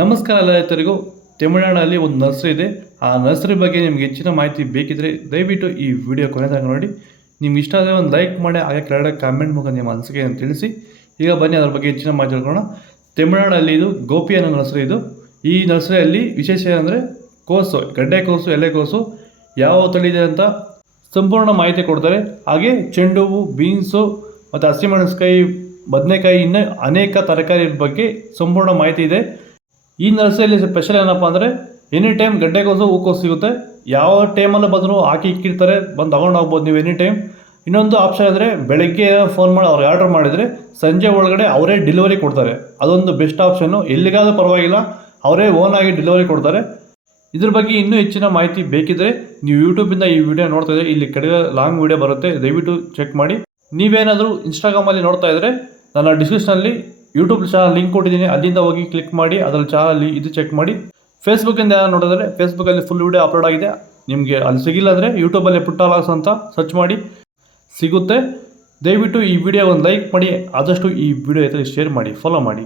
ನಮಸ್ಕಾರ ಎಲ್ಲರಿಗೂ ತಮಿಳುನಾಡಲ್ಲಿ ಒಂದು ನರ್ಸರಿ ಇದೆ. ಆ ನರ್ಸರಿ ಬಗ್ಗೆ ನಿಮ್ಗೆ ಹೆಚ್ಚಿನ ಮಾಹಿತಿ ಬೇಕಿದ್ರೆ ದಯವಿಟ್ಟು ಈ ವಿಡಿಯೋ ಕೊನೆ ತನಕ ನೋಡಿ. ನಿಮ್ಗೆ ಇಷ್ಟ ಆದರೆ ಒಂದು ಲೈಕ್ ಮಾಡಿ, ಹಾಗೆ ಕೆಳಗಡೆ ಕಾಮೆಂಟ್ ಮೂಲಕ ನಿಮ್ಮ ಅನಿಸಿಕೆ ಅಂತ ತಿಳಿಸಿ. ಈಗ ಬನ್ನಿ, ಅದರ ಬಗ್ಗೆ ಹೆಚ್ಚಿನ ಮಾಹಿತಿ ತಿಳ್ಕೊಳ್ಳೋಣ. ತಮಿಳುನಾಡಲ್ಲಿ ಇದು ಗೋಪಿ ಅನ್ನೋ ನರ್ಸರಿ ಇದು. ಈ ನರ್ಸರಿಯಲ್ಲಿ ವಿಶೇಷ ಏನಂದರೆ, ಕೋಸು, ಗಡ್ಡೆ ಕೋಸು, ಎಲೆ ಕೋಸು ಯಾವ ತಳಿ ಇದೆ ಅಂತ ಸಂಪೂರ್ಣ ಮಾಹಿತಿ ಕೊಡ್ತಾರೆ. ಹಾಗೆ ಚೆಂಡು ಹೂವು ಬೀನ್ಸು ಮತ್ತು ಹಸಿಮೆಣಸಿನಕಾಯಿ, ಬದನೆಕಾಯಿ ಇನ್ನೂ ಅನೇಕ ತರಕಾರಿ ಬಗ್ಗೆ ಸಂಪೂರ್ಣ ಮಾಹಿತಿ ಇದೆ. ಈ ನರ್ಸರಿಯಲ್ಲಿ ಸ್ಪೆಷಲ್ ಏನಪ್ಪ ಅಂದರೆ ಎನಿ ಟೈಮ್ ಗಡ್ಡೆಕೋಸು ಹೂಕೋಸು ಸಿಗುತ್ತೆ. ಯಾವ ಟೈಮಲ್ಲಿ ಬಂದರೂ ಹಾಕಿ ಇಕ್ಕಿರ್ತಾರೆ ಬಂದು ತಗೊಂಡು ಹೋಗ್ಬೋದು ನೀವು ಎನಿ ಟೈಮ್ ಇನ್ನೊಂದು ಆಪ್ಷನ್ ಅಂದರೆ ಬೆಳಗ್ಗೆ ಫೋನ್ ಮಾಡಿ ಅವ್ರಿಗೆ ಆರ್ಡರ್ ಮಾಡಿದರೆ ಸಂಜೆ ಒಳಗಡೆ ಅವರೇ ಡೆಲಿವರಿ ಕೊಡ್ತಾರೆ. ಅದೊಂದು ಬೆಸ್ಟ್ ಆಪ್ಷನ್ನು ಎಲ್ಲಿಗಾದರೂ ಪರವಾಗಿಲ್ಲ, ಅವರೇ ಓನಾಗಿ ಡೆಲಿವರಿ ಕೊಡ್ತಾರೆ. ಇದ್ರ ಬಗ್ಗೆ ಇನ್ನೂ ಹೆಚ್ಚಿನ ಮಾಹಿತಿ ಬೇಕಿದ್ರೆ ನೀವು ಯೂಟ್ಯೂಬಿಂದ ಈ ವಿಡಿಯೋ ನೋಡ್ತಾ ಇದ್ದರೆ ಇಲ್ಲಿ ಕಡೆಗೆ ಲಾಂಗ್ ವಿಡಿಯೋ ಬರುತ್ತೆ. ದಯವಿಟ್ಟು ಚೆಕ್ ಮಾಡಿ. ನೀವೇನಾದರೂ ಇನ್ಸ್ಟಾಗ್ರಾಮಲ್ಲಿ ನೋಡ್ತಾ ಇದ್ದರೆ ನನ್ನ ಡಿಸ್ಕ್ರಿಪ್ಷನಲ್ಲಿ ಯೂಟ್ಯೂಬ್ ಚಾನಲ್ ಲಿಂಕ್ ಕೊಟ್ಟಿದ್ದೀನಿ. ಅಲ್ಲಿಂದ ಹೋಗಿ ಕ್ಲಿಕ್ ಮಾಡಿ, ಅದರಲ್ಲಿ ಅಲ್ಲಿ ಇದು ಚೆಕ್ ಮಾಡಿ. ಫೇಸ್ಬುಕ್ಕಿಂದ ಯಾರು ನೋಡಿದ್ರೆ ಫೇಸ್ಬುಕ್ಕಲ್ಲಿ ಫುಲ್ ವೀಡಿಯೋ ಅಪ್ಲೋಡ್ ಆಗಿದೆ. ನಿಮಗೆ ಅಲ್ಲಿ ಸಿಗಿಲ್ಲ ಅಂದರೆ ಯೂಟ್ಯೂಬಲ್ಲಿ ಪುಟ್ಟಾಲಾಸ್ ಅಂತ ಸರ್ಚ್ ಮಾಡಿ, ಸಿಗುತ್ತೆ. ದಯವಿಟ್ಟು ಈ ವಿಡಿಯೋ ಒಂದು ಲೈಕ್ ಮಾಡಿ, ಆದಷ್ಟು ಈ ವಿಡಿಯೋ ಜೊತೆ ಶೇರ್ ಮಾಡಿ ಫಾಲೋ ಮಾಡಿ.